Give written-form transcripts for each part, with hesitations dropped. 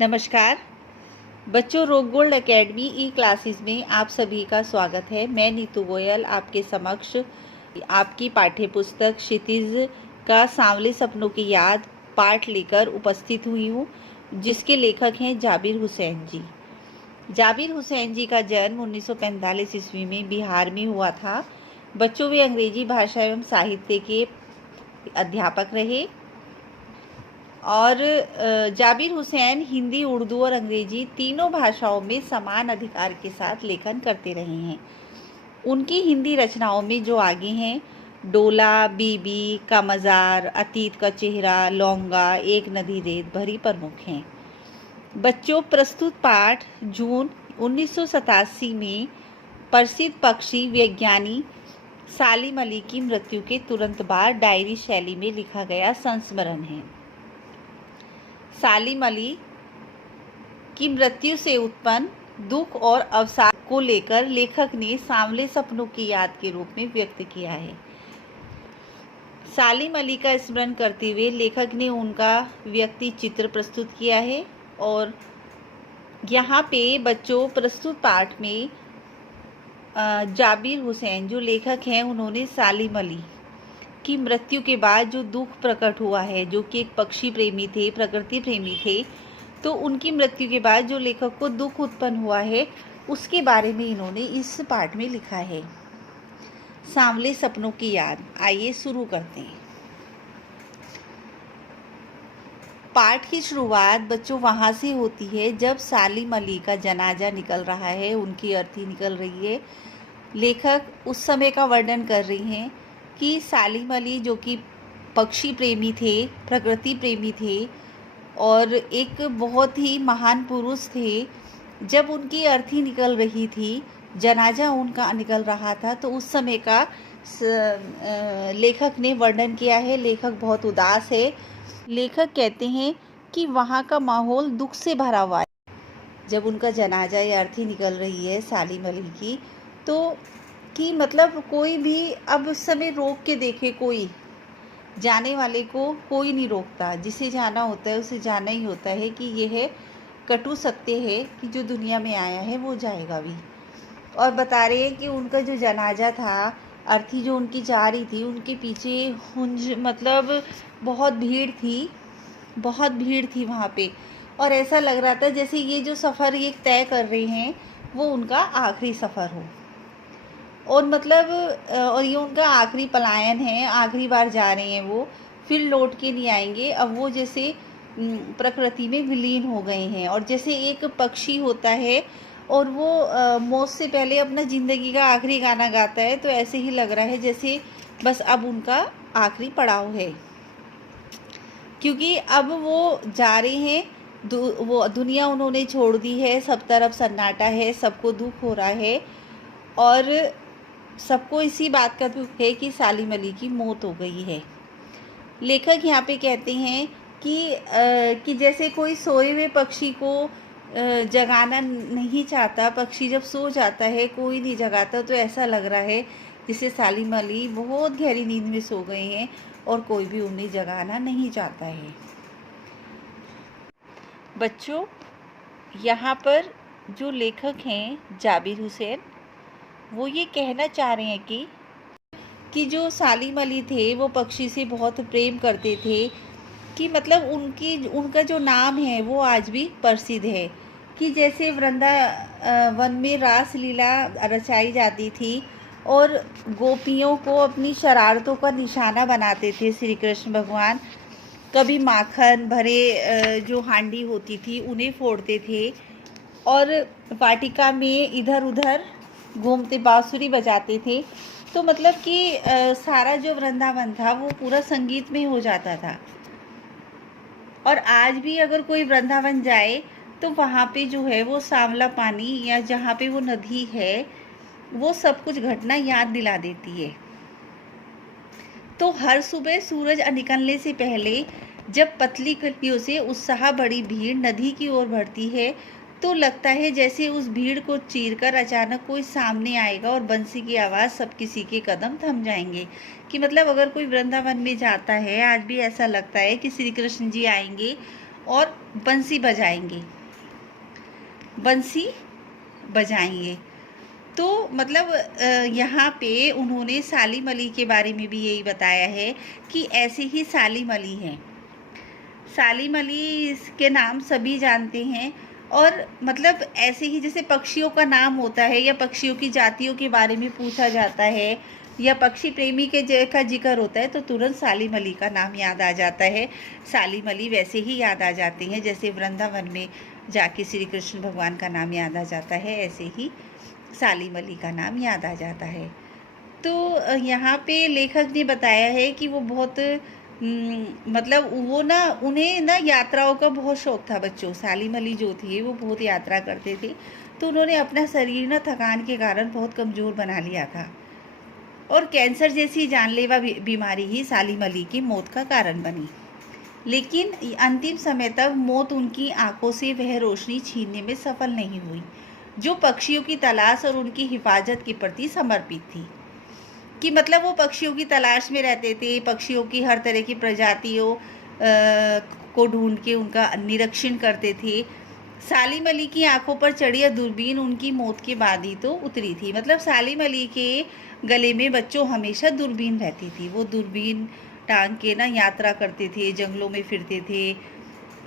नमस्कार बच्चों, rock gold academy ई classes में आप सभी का स्वागत है। मैं नीतू गोयल आपके समक्ष आपकी पाठ्यपुस्तक क्षितिज का सांवले सपनों की याद पाठ लेकर उपस्थित हुई हूँ, जिसके लेखक हैं जाबिर हुसैन जी। जाबिर हुसैन जी का जन्म 1945 ईस्वी में बिहार में हुआ था। बच्चों, वे अंग्रेजी भाषा एवं साहित्य के अध्यापक रहे और जाबिर हुसैन हिंदी, उर्दू और अंग्रेजी तीनों भाषाओं में समान अधिकार के साथ लेखन करते रहे हैं। उनकी हिंदी रचनाओं में जो आगे हैं डोला, बीबी का मज़ार, अतीत का चेहरा, लौंगा, एक नदी रेत भरी प्रमुख हैं। बच्चों, प्रस्तुत पाठ जून 1987 में प्रसिद्ध पक्षी विज्ञानी सालिम अली की मृत्यु के तुरंत बाद डायरी शैली में लिखा गया संस्मरण है। सालिम अली की मृत्यु से उत्पन्न दुख और अवसाद को लेकर लेखक ने सांवले सपनों की याद के रूप में व्यक्त किया है। सालिम अली का स्मरण करते हुए लेखक ने उनका व्यक्ति चित्र प्रस्तुत किया है और यहाँ पे बच्चों प्रस्तुत पाठ में जाबिर हुसैन जो लेखक हैं, उन्होंने सालिम अली की मृत्यु के बाद जो दुख प्रकट हुआ है, जो कि एक पक्षी प्रेमी थे, प्रकृति प्रेमी थे, तो उनकी मृत्यु के बाद जो लेखक को दुख उत्पन्न हुआ है उसके बारे में इन्होंने इस पाठ में लिखा है। सांवले सपनों की याद। आइए शुरू करते हैं। पाठ की शुरुआत बच्चों वहाँ से होती है जब सालिम अली का जनाजा निकल रहा है, उनकी अर्थी निकल रही है। लेखक उस समय का वर्णन कर रही हैं कि सालिम अली जो कि पक्षी प्रेमी थे, प्रकृति प्रेमी थे और एक बहुत ही महान पुरुष थे, जब उनकी अर्थी निकल रही थी, जनाजा उनका निकल रहा था, तो उस समय का लेखक ने वर्णन किया है। लेखक बहुत उदास है। लेखक कहते हैं कि वहाँ का माहौल दुख से भरा हुआ है। जब उनका जनाजा या अर्थी निकल रही है सालिम अली की, तो कि मतलब कोई भी अब उस समय रोक के देखे, कोई जाने वाले को कोई नहीं रोकता। जिसे जाना होता है उसे जाना ही होता है कि यह कटु सत्य है कि जो दुनिया में आया है वो जाएगा भी। और बता रहे हैं कि उनका जो जनाजा था, अर्थी जो उनकी जा रही थी, उनके पीछे हुंज मतलब बहुत भीड़ थी वहाँ पे। और ऐसा लग रहा था जैसे ये जो सफ़र ये तय कर रहे हैं वो उनका आखिरी सफ़र हो, और मतलब और ये उनका आखिरी पलायन है, आखिरी बार जा रहे हैं वो, फिर लौट के नहीं आएंगे। अब वो जैसे प्रकृति में विलीन हो गए हैं, और जैसे एक पक्षी होता है और वो मौत से पहले अपना ज़िंदगी का आखिरी गाना गाता है, तो ऐसे ही लग रहा है जैसे बस अब उनका आखिरी पड़ाव है, क्योंकि अब वो जा रहे हैं। वो दुनिया उन्होंने छोड़ दी है, सब तरफ सन्नाटा है, सबको दुख हो रहा है और सबको इसी बात का दुख है कि सालिम अली की मौत हो गई है। लेखक यहाँ पे कहते हैं कि जैसे कोई सोए हुए पक्षी को जगाना नहीं चाहता, पक्षी जब सो जाता है कोई नहीं जगाता, तो ऐसा लग रहा है जैसे सालिम अली बहुत गहरी नींद में सो गए हैं और कोई भी उन्हें जगाना नहीं चाहता है। बच्चों, यहाँ पर जो लेखक हैं जाबिर हुसैन, वो ये कहना चाह रहे हैं कि जो सालिम अली थे वो पक्षी से बहुत प्रेम करते थे, कि मतलब उनका जो नाम है वो आज भी प्रसिद्ध है। कि जैसे वृंदावन में रास लीला रचाई जाती थी और गोपियों को अपनी शरारतों का निशाना बनाते थे श्री कृष्ण भगवान। कभी माखन भरे जो हांडी होती थी उन्हें फोड़ते थे और वाटिका में इधर उधर घूमते बांसुरी बजाते थे। तो मतलब कि सारा जो वृंदावन था वो पूरा संगीत में हो जाता था। और आज भी अगर कोई वृंदावन जाए तो वहाँ पे जो है वो सांवला पानी या जहाँ पे वो नदी है वो सब कुछ घटना याद दिला देती है। तो हर सुबह सूरज निकलने से पहले जब पतली कलियों से उत्साह बड़ी भीड़ नदी की ओर बढ़ती है, तो लगता है जैसे उस भीड़ को चीरकर अचानक कोई सामने आएगा और बंसी की आवाज़ सब किसी के कदम थम जाएंगे। कि मतलब अगर कोई वृंदावन में जाता है, आज भी ऐसा लगता है कि श्री कृष्ण जी आएंगे और बंसी बजाएंगे। तो मतलब यहाँ पे उन्होंने सालिम अली के बारे में भी यही बताया है कि ऐसे ही सालिम अली हैं। सालिम अली के नाम सभी जानते हैं। और मतलब ऐसे ही जैसे पक्षियों का नाम होता है या पक्षियों की जातियों के बारे में पूछा जाता है या पक्षी प्रेमी के का जिक्र होता है तो तुरंत सालिम अली का नाम याद आ जाता है। सालिम अली वैसे ही याद आ जाते हैं जैसे वृंदावन में जाके श्री कृष्ण भगवान का नाम याद आ जाता है, ऐसे ही सालिम अली का नाम याद आ जाता है। तो यहाँ पे लेखक ने बताया है कि वो बहुत मतलब वो ना उन्हें ना यात्राओं का बहुत शौक था बच्चों। सालिम अली जो थे वो बहुत यात्रा करते थे, तो उन्होंने अपना शरीर ना थकान के कारण बहुत कमज़ोर बना लिया था और कैंसर जैसी जानलेवा बीमारी ही सालिम अली की मौत का कारण बनी। लेकिन अंतिम समय तक मौत उनकी आंखों से वह रोशनी छीनने में सफल नहीं हुई जो पक्षियों की तलाश और उनकी हिफाजत के प्रति समर्पित थी। कि मतलब वो पक्षियों की तलाश में रहते थे, पक्षियों की हर तरह की प्रजातियों को ढूंढ के उनका निरीक्षण करते थे। सालिम अली की आंखों पर चढ़ी दूरबीन उनकी मौत के बाद ही तो उतरी थी। मतलब सालिम अली के गले में बच्चों हमेशा दूरबीन रहती थी। वो दूरबीन टांग के ना यात्रा करते थे, जंगलों में फिरते थे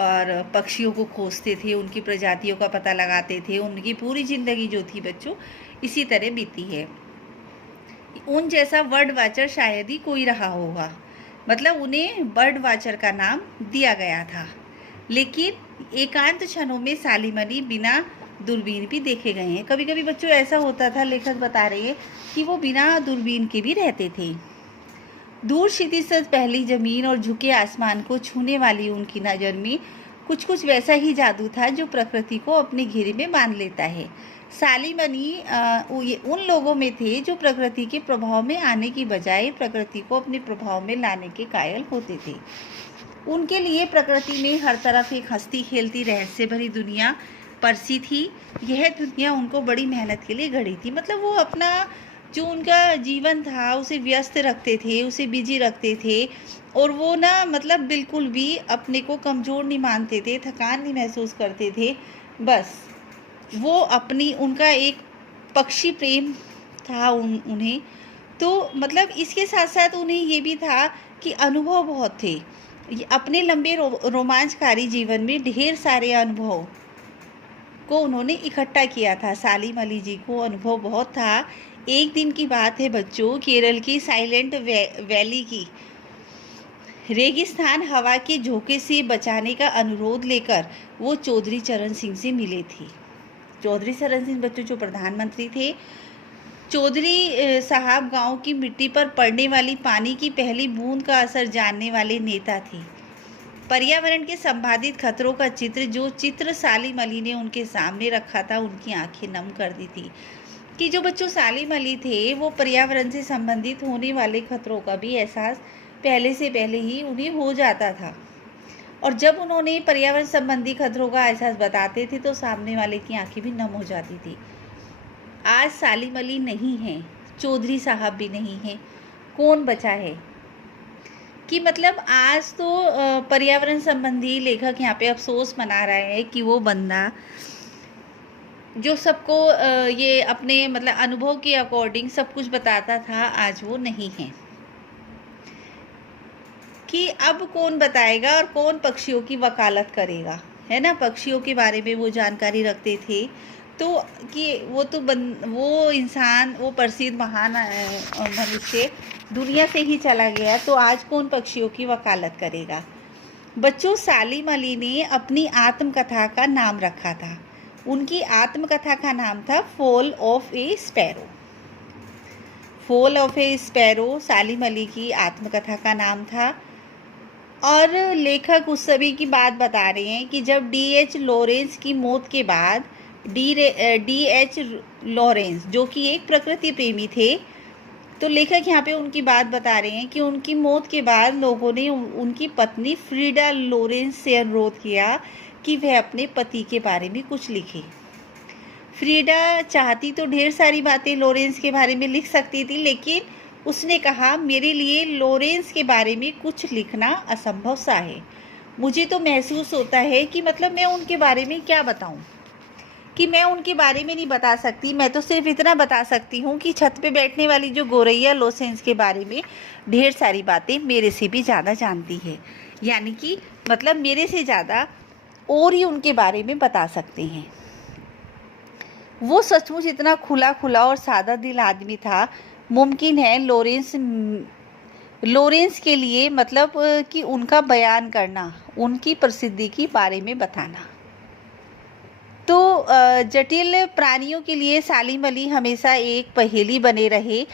और पक्षियों को खोजते थे, उनकी प्रजातियों का पता लगाते थे। उनकी पूरी ज़िंदगी जो थी बच्चों इसी तरह बीती है। उन जैसा बर्ड वाचर शायद ही कोई रहा होगा। मतलब उन्हें बर्ड वाचर का नाम दिया गया था। लेकिन एकांत क्षणों में सालिम अली बिना दूरबीन भी देखे गए हैं। कभी कभी बच्चों ऐसा होता था, लेखक बता रहे हैं कि वो बिना दूरबीन के भी रहते थे। दूर क्षितिज से पहली जमीन और झुके आसमान को छूने वाली उनकी नज़र में कुछ कुछ वैसा ही जादू था जो प्रकृति को अपने घेरे में बांध लेता है। सालिम अली उन लोगों में थे जो प्रकृति के प्रभाव में आने की बजाय प्रकृति को अपने प्रभाव में लाने के कायल होते थे। उनके लिए प्रकृति में हर तरफ एक हंसती खेलती रहस्य भरी दुनिया परसी थी। यह दुनिया उनको बड़ी मेहनत के लिए गढ़ी थी। मतलब वो अपना जो उनका जीवन था उसे व्यस्त रखते थे, उसे बिजी रखते थे और वो ना मतलब बिल्कुल भी अपने को कमज़ोर नहीं मानते थे, थकान नहीं महसूस करते थे। बस वो अपनी उनका एक पक्षी प्रेम था उन्हें। तो मतलब इसके साथ साथ उन्हें ये भी था कि अनुभव बहुत थे। अपने लंबे रोमांचकारी जीवन में ढेर सारे अनुभव को उन्होंने इकट्ठा किया था। सालिम अली जी को अनुभव बहुत था। एक दिन की बात है बच्चों, केरल की साइलेंट वैली की रेगिस्तान हवा के झोंके से बचाने का अनुरोध लेकर वो चौधरी चरण सिंह से मिले थे। चौधरी चरण सिंह बच्चों जो प्रधानमंत्री थे। चौधरी साहब गांव की मिट्टी पर पड़ने वाली पानी की पहली बूंद का असर जानने वाले नेता थे। पर्यावरण के संभावित खतरों का जो चित्र सालिम अली ने उनके सामने रखा था, उनकी आंखें नम कर दी थी। कि जो बच्चों सालिम अली थे वो पर्यावरण से संबंधित होने वाले खतरों का भी एहसास पहले से पहले ही उन्हें हो जाता था। और जब उन्होंने पर्यावरण संबंधी खतरों का एहसास बताते थे तो सामने वाले की आंखें भी नम हो जाती थी। आज सालिम अली नहीं हैं, चौधरी साहब भी नहीं हैं, कौन बचा है? कि मतलब आज तो पर्यावरण संबंधी लेखक यहाँ पे अफसोस मना रहे हैं कि वो बंदा जो सबको ये अपने मतलब अनुभव के अकॉर्डिंग सब कुछ बताता था, आज वो नहीं है। कि अब कौन बताएगा और कौन पक्षियों की वकालत करेगा, है ना। पक्षियों के बारे में वो जानकारी रखते थे तो कि वो इंसान, वो प्रसिद्ध महान मनुष्य दुनिया से ही चला गया, तो आज कौन पक्षियों की वकालत करेगा। बच्चों सालिम अली ने अपनी आत्मकथा का नाम रखा था। उनकी आत्मकथा का नाम था fall of a sparrow. Fall of a sparrow Salim Ali की आत्मकथा का नाम था। और लेखक उस सभी की बात बता रहे हैं कि जब D.H. लॉरेंस की मौत के बाद D.H. लॉरेंस जो कि एक प्रकृति प्रेमी थे, तो लेखक यहाँ पे उनकी बात बता रहे हैं कि उनकी मौत के बाद लोगों ने उनकी पत्नी फ्रीडा लॉरेंस से अनुरोध किया कि वह अपने पति के बारे में कुछ लिखे। फ्रीडा चाहती तो ढेर सारी बातें लॉरेंस के बारे में लिख सकती थी, लेकिन उसने कहा मेरे लिए लॉरेंस के बारे में कुछ लिखना असंभव सा है। मुझे तो महसूस होता है कि मतलब मैं उनके बारे में क्या बताऊं, कि मैं उनके बारे में नहीं बता सकती। मैं तो सिर्फ इतना बता सकती हूँ कि छत पे बैठने वाली जो गोरैया लोसेंस के बारे में ढेर सारी बातें मेरे से भी ज़्यादा जानती है, यानी कि मतलब मेरे से ज़्यादा और ही उनके बारे में बता सकते हैं। वो सचमुच इतना खुला खुला और सादा दिल आदमी था। मुमकिन है लॉरेंस के लिए मतलब कि उनका बयान करना, उनकी प्रसिद्धि के बारे में बताना। तो जटिल प्राणियों के लिए सालिम अली हमेशा एक पहेली बने रहे।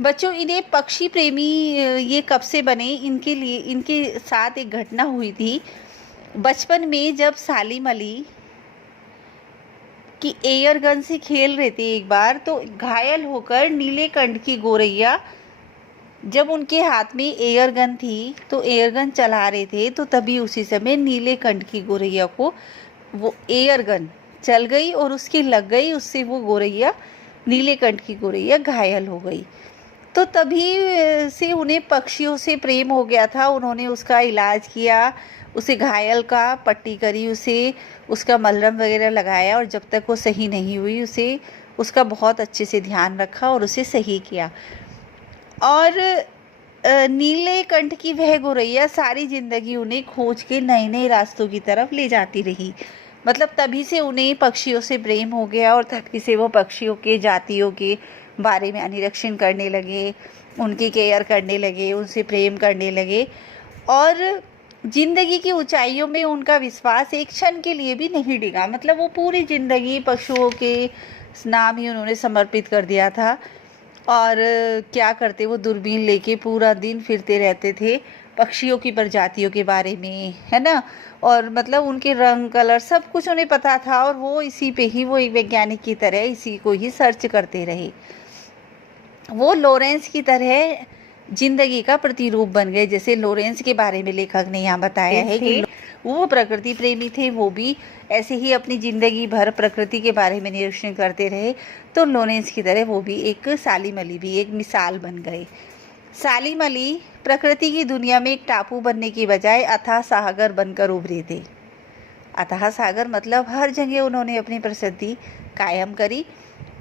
बच्चों, इन्हें पक्षी प्रेमी ये कब से बने, इनके साथ एक घटना हुई थी बचपन में, जब सालिम अली कि एयर गन से खेल रहे थे एक बार, तो घायल होकर नीलेकंठ की गोरैया, जब उनके हाथ में एयर गन थी तो एयर गन चला रहे थे, तो तभी उसी समय नीलेकंठ की गोरैया को वो एयर गन चल गई और उसकी लग गई, उससे वो गोरैया, नीलेकंठ की गोरैया घायल हो गई। तो तभी से उन्हें पक्षियों से प्रेम हो गया था। उन्होंने उसका इलाज किया, उसे घायल का पट्टी करी, उसे उसका मलहम वगैरह लगाया, और जब तक वो सही नहीं हुई उसका बहुत अच्छे से ध्यान रखा और उसे सही किया। और नीलेकंठ की वह गोरैया सारी ज़िंदगी उन्हें खोज के नए नए रास्तों की तरफ ले जाती रही। मतलब तभी से उन्हें पक्षियों से प्रेम हो गया और तभी से वो पक्षियों के जातियों के बारे में अनुरक्षण करने लगे, उनकी केयर करने लगे, उनसे प्रेम करने लगे। और ज़िंदगी की ऊंचाइयों में उनका विश्वास एक क्षण के लिए भी नहीं डिगा। मतलब वो पूरी ज़िंदगी पशुओं के नाम ही उन्होंने समर्पित कर दिया था। और क्या करते, वो दूरबीन लेके पूरा दिन फिरते रहते थे पक्षियों की प्रजातियों के बारे में, है ना। और मतलब उनके रंग, कलर, सब कुछ उन्हें पता था, और वो इसी पे ही, वो एक वैज्ञानिक की तरह इसी को ही सर्च करते रहे। वो लॉरेंस की तरह जिंदगी का प्रतिरूप बन गए। जैसे लॉरेंस के बारे में लेखक ने यहाँ बताया है कि वो प्रकृति प्रेमी थे, वो भी ऐसे ही अपनी ज़िंदगी भर प्रकृति के बारे में निरीक्षण करते रहे। तो लॉरेंस की तरह वो भी एक, सालिम अली भी एक मिसाल बन गए। सालिम अली प्रकृति की दुनिया में एक टापू बनने की बजाय अथाह सागर बनकर उभरे थे। अथाह सागर मतलब हर जगह उन्होंने अपनी प्रसिद्धि कायम करी।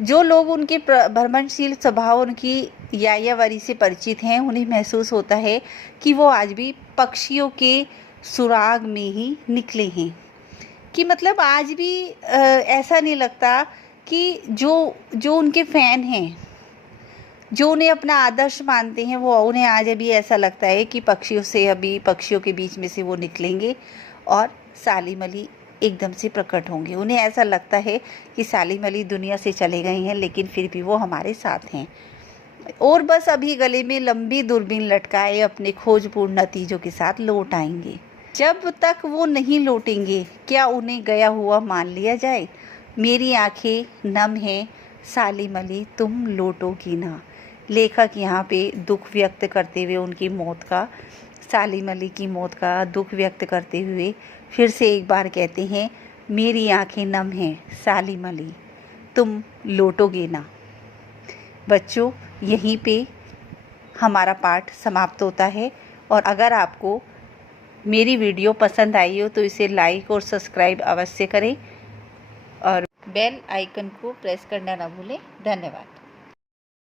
जो लोग उनके भ्रमणशील स्वभाव, उनकी यायावरी से परिचित हैं, उन्हें महसूस होता है कि वो आज भी पक्षियों के सुराग में ही निकले हैं। कि मतलब आज भी ऐसा नहीं लगता कि जो उनके फ़ैन हैं, जो उन्हें अपना आदर्श मानते हैं, वो उन्हें आज अभी ऐसा लगता है कि पक्षियों के बीच में से वो निकलेंगे और सालिम अली एकदम से प्रकट होंगे। उन्हें ऐसा लगता है कि सालिम अली दुनिया से चले गए हैं, लेकिन फिर भी वो हमारे साथ हैं, और बस अभी गले में लंबी दूरबीन लटकाए अपने खोजपूर्ण नतीजों के साथ लौट आएंगे। जब तक वो नहीं लौटेंगे, क्या उन्हें गया हुआ मान लिया जाए? मेरी आंखें नम हैं सालिम अली, तुम लौटोगी ना। लेखक यहाँ पे दुख व्यक्त करते हुए उनकी मौत का, सालिम अली की मौत का दुख व्यक्त करते हुए फिर से एक बार कहते हैं, मेरी आंखें नम हैं सालिम अली, तुम लौटोगे ना। बच्चों, यहीं पे हमारा पाठ समाप्त होता है। और अगर आपको मेरी वीडियो पसंद आई हो तो इसे लाइक और सब्सक्राइब अवश्य करें, और बेल आइकन को प्रेस करना ना भूलें। धन्यवाद।